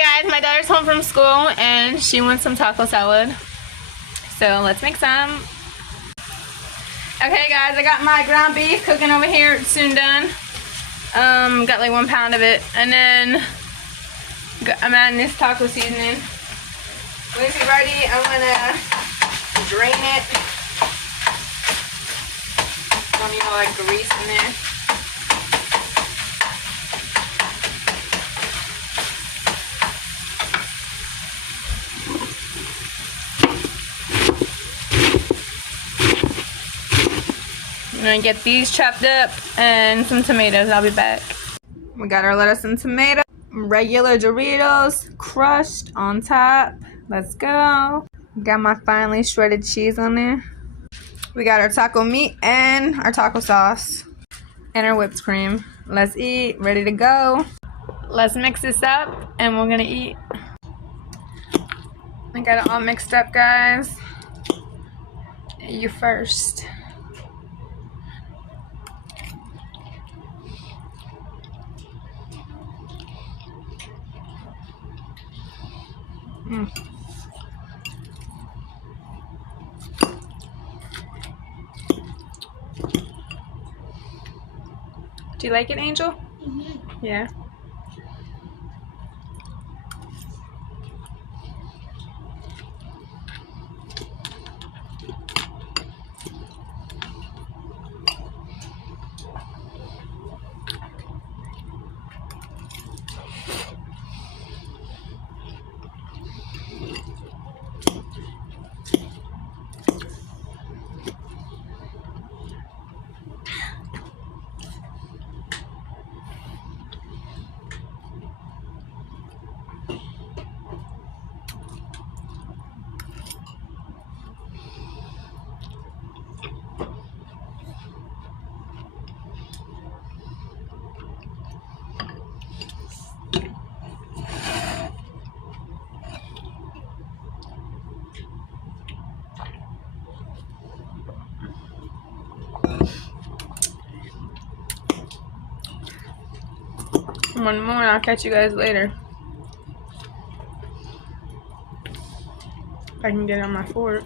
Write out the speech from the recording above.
guys, my daughter's home from school and she wants some taco salad. So let's make some. Okay guys, I got my ground beef cooking over here. It's soon done. Got like 1 pound of it. And then I'm adding this taco seasoning. When it's ready, I'm gonna drain it. Don't need no like grease in there. I'm gonna get these chopped up and some tomatoes. I'll be back. We got our lettuce and tomato. Regular Doritos crushed on top. Let's go. Got my finely shredded cheese on there. We got our taco meat and our taco sauce and our whipped cream. Let's eat. Ready to go. Let's mix this up and we're gonna eat. I got it all mixed up, guys. You first. Do you like it, Angel? Mm-hmm. Yeah. One more and I'll catch you guys later. If I can get it on my fork.